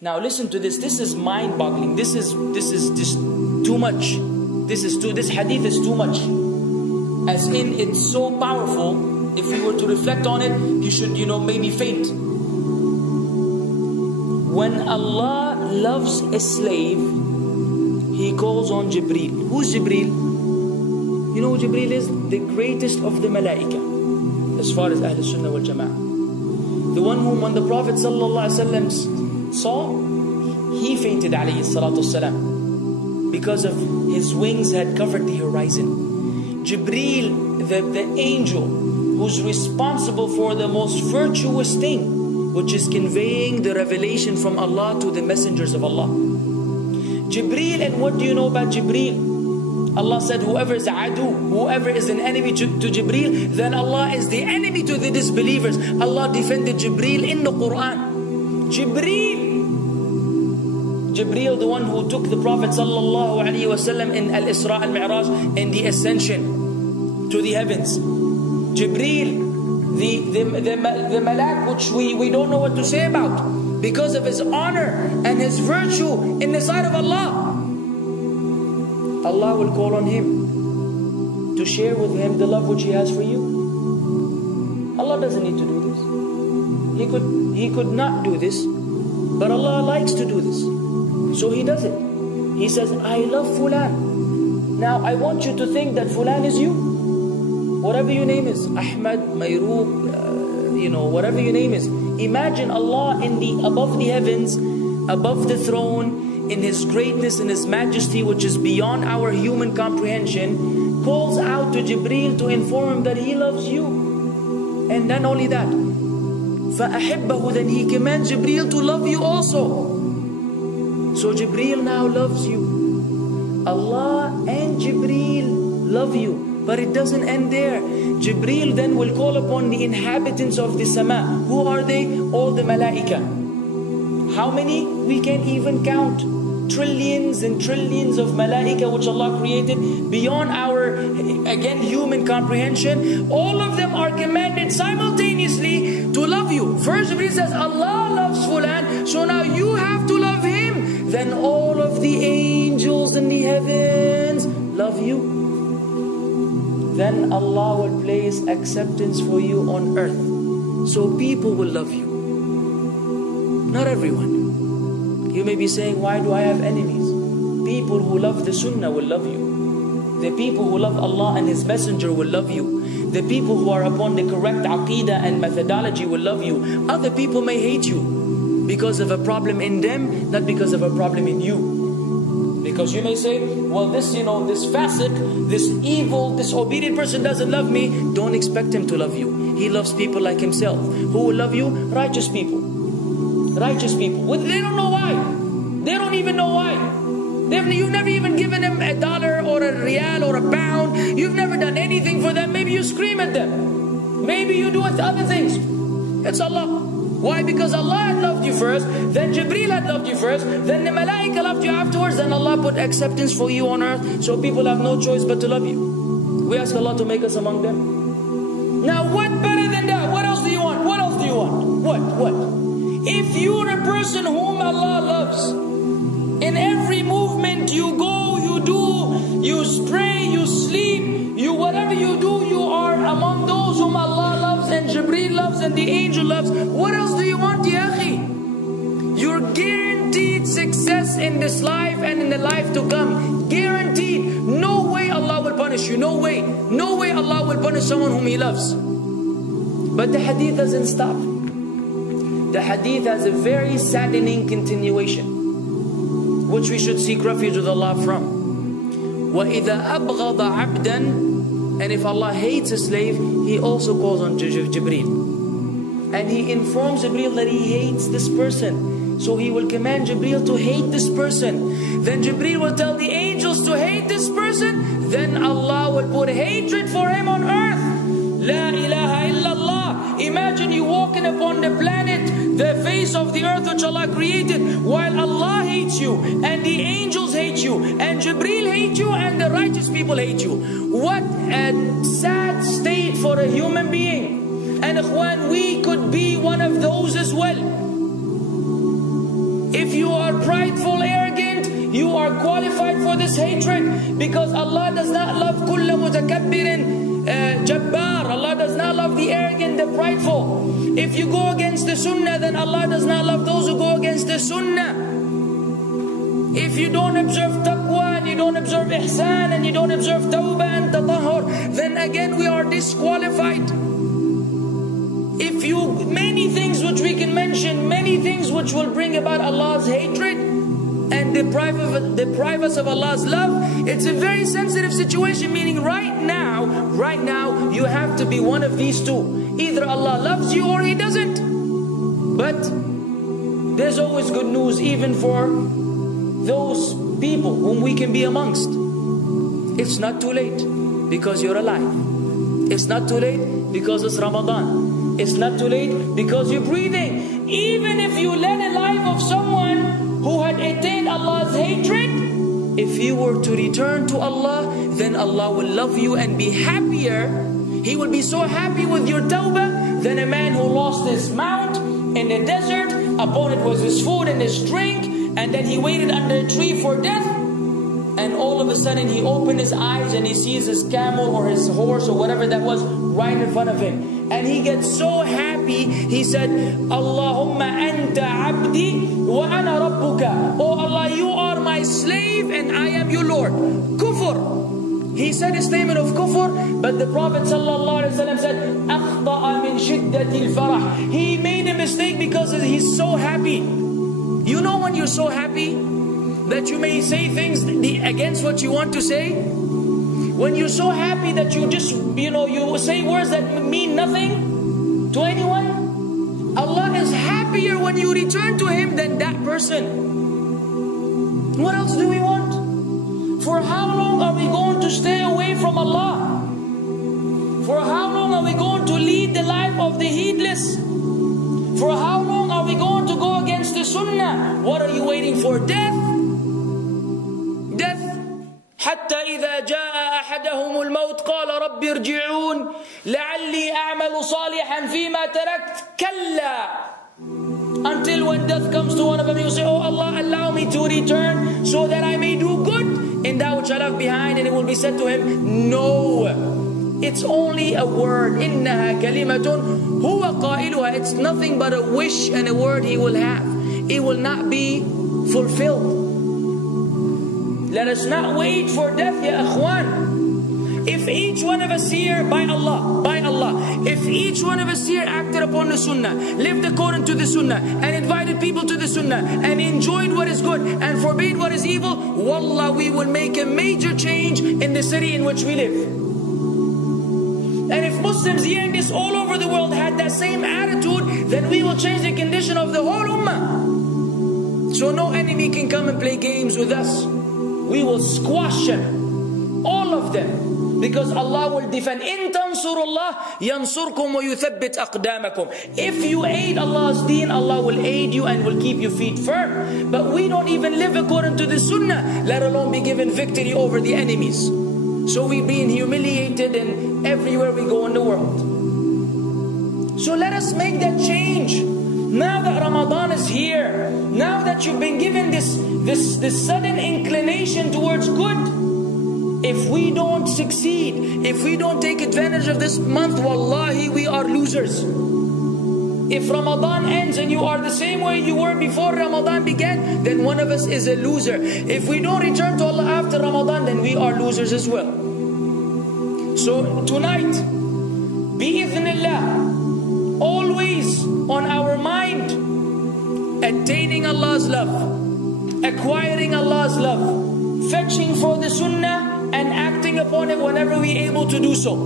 Now listen to this. This is mind-boggling. This is just too much. This hadith is too much. As in, it's so powerful. If you were to reflect on it, you should, maybe faint. When Allah loves a slave, He calls on Jibreel. Who's Jibreel? You know who Jibreel is? The greatest of the malaika, as far as Ahl Sunnah wal Jama'ah. The one whom when the Prophet ﷺ saw, he fainted alayhi salatu wasalam, because of his wings had covered the horizon. Jibreel, the angel who's responsible for the most virtuous thing, which is conveying the revelation from Allah to the messengers of Allah. Jibreel, and what do you know about Jibreel? Allah said, whoever is adu, whoever is an enemy to Jibreel, then Allah is the enemy to the disbelievers. Allah defended Jibreel in the Quran. Jibreel, the one who took the Prophet ﷺ in Al-Isra al-Mi'raj, in the ascension to the heavens. Jibreel, the malak, which we don't know what to say about, because of his honor and his virtue in the sight of Allah. Allah will call on him to share with him the love which He has for you. Allah doesn't need to do this. He could not do this, but Allah likes to do this, so He does it. He says, I love Fulan. Now I want you to think that Fulan is you. Whatever your name is, Ahmad, Mayroub, whatever your name is. Imagine Allah above the heavens, above the throne, in His greatness and His majesty, which is beyond our human comprehension, calls out to Jibreel to inform him that He loves you. And not only that, فَأَحِبَّهُ, then He commands Jibreel to love you also. So Jibreel now loves you. Allah and Jibreel love you. But it doesn't end there. Jibreel then will call upon the inhabitants of the sama. Who are they? All the malaika. How many? We can't even count. Trillions and trillions of malaika which Allah created beyond our, again, human comprehension. All of them are commanded simultaneously to love you. First Jibreel says, Allah loves Fulan, so now you have to love him. Then all of the angels in the heavens love you. Then Allah will place acceptance for you on earth. So people will love you. Not everyone. You may be saying, why do I have enemies? People who love the Sunnah will love you. The people who love Allah and His Messenger will love you. The people who are upon the correct aqeedah and methodology will love you. Other people may hate you because of a problem in them, not because of a problem in you. Because you may say, well, this fasiq, this evil, disobedient person doesn't love me. Don't expect him to love you. He loves people like himself. Who will love you? Righteous people. Righteous people. They don't know why. They don't even know why. You've never even given them $1 or a rial or a pound. You've never done anything for them. Maybe you scream at them. Maybe you do other things. It's Allah. Why? Because Allah had loved you first, then Jibreel had loved you first, then the malaika loved you afterwards, then Allah put acceptance for you on earth, so people have no choice but to love you. We ask Allah to make us among them. Now what better than that? What else do you want? What else do you want? What? If you're a person whom Allah loves, in every movement you go, you do, you pray, you sleep, whatever you do, you are among those whom Allah loves and Jibreel loves and the angel loves. What else do you want, ya akhi? You're guaranteed success in this life and in the life to come. Guaranteed. No way Allah will punish you. No way. No way Allah will punish someone whom He loves. But the hadith doesn't stop. The hadith has a very saddening continuation, which we should seek refuge with Allah from. وَإِذَا أَبْغَضَ عَبْدًا, and if Allah hates a slave, He also calls on Jibreel. And He informs Jibreel that He hates this person. So He will command Jibreel to hate this person. Then Jibreel will tell the angels to hate this person. Then Allah will put hatred for him on earth. La ilaha illallah. Imagine you walking upon the planet, the face of the earth which Allah created, while Allah hates you, and the angels hate you, and Jibreel hates you, and the righteous people hate you. What a sad state for a human being. And ikhwan, we could be one of those as well. If you are prideful, arrogant, you are qualified for this hatred, because Allah does not love kulla mutakabbirin jabbar. Allah does not love the arrogant, the prideful. If you go against the sunnah, then Allah does not love those who go against the sunnah. If you don't observe taqwa, and you don't observe ihsan, and you don't observe tawbah and tatahur, then again we are disqualified. If you, many things which we can mention, many things which will bring about Allah's hatred and deprive us of Allah's love. It's a very sensitive situation, meaning right now, you have to be one of these two. Either Allah loves you or He doesn't. But there's always good news, even for those people whom we can be amongst. It's not too late because you're alive. It's not too late because it's Ramadan. It's not too late because you're breathing. Even if you led a life of someone who had attained Allah's hatred, if you were to return to Allah, then Allah will love you and be happier. He will be so happy with your tawbah than a man who lost his mount in the desert. Upon it was his food and his drink, and then he waited under a tree for death. And all of a sudden he opened his eyes and he sees his camel or his horse or whatever that was right in front of him. And he gets so happy, he said, Allahumma anta abdi wa ana rabbuka. Oh Allah, you are my slave and I am your Lord. Kufr. He said a statement of kufr, but the Prophet ﷺ said, أَخْطَأَ مِنْ شِدَّةِ الْفَرَحِ. He made a mistake because he's so happy. You know when you're so happy that you may say things against what you want to say? When you're so happy that you just, you say words that mean nothing to anyone, Allah is happier when you return to Him than that person. What else do we want? For how long are we going to stay away from Allah? For how long are we going to lead the life of the heedless? For how long are we going to go against the sunnah? What are you waiting for? Death? Death. حتى إذا جاء أحدهم الموت قال رب ارجعون لعلي أعمل صالحا فيما تركت كلا. Until when death comes to one of them, you say, oh Allah, allow me to return so that I may do good in that which I left behind. And it will be said to him, no, it's only a word. إنها كلمة هو قائلها. It's nothing but a wish and a word he will have. It will not be fulfilled. Let us not wait for death, ya akhwan. If each one of us here, by Allah, if each one of us here acted upon the sunnah, lived according to the sunnah, and invited people to the sunnah, and enjoyed what is good, and forbade what is evil, wallah, we will make a major change in the city in which we live. And if Muslims hearing this all over the world had that same attitude, then we will change the condition of the whole ummah. So no enemy can come and play games with us. We will squash them, all of them. Because Allah will defend. إِن تَنْصُرُ اللَّهِ يَنْصُرْكُمْ وَيُثَبِّتْ أَقْدَامَكُمْ. If you aid Allah's deen, Allah will aid you and will keep your feet firm. But we don't even live according to the sunnah, let alone be given victory over the enemies. So we're being humiliated in everywhere we go in the world. So let us make that change. Now that Ramadan is here, now that you've been given this sudden inclination towards good, if we don't succeed, if we don't take advantage of this month, wallahi, we are losers. If Ramadan ends and you are the same way you were before Ramadan began, then one of us is a loser. If we don't return to Allah after Ramadan, then we are losers as well. So tonight, bi'idhnillah, always on our mind, attaining Allah's love, acquiring Allah's love, fetching for the sunnah, and acting upon it whenever we're able to do so.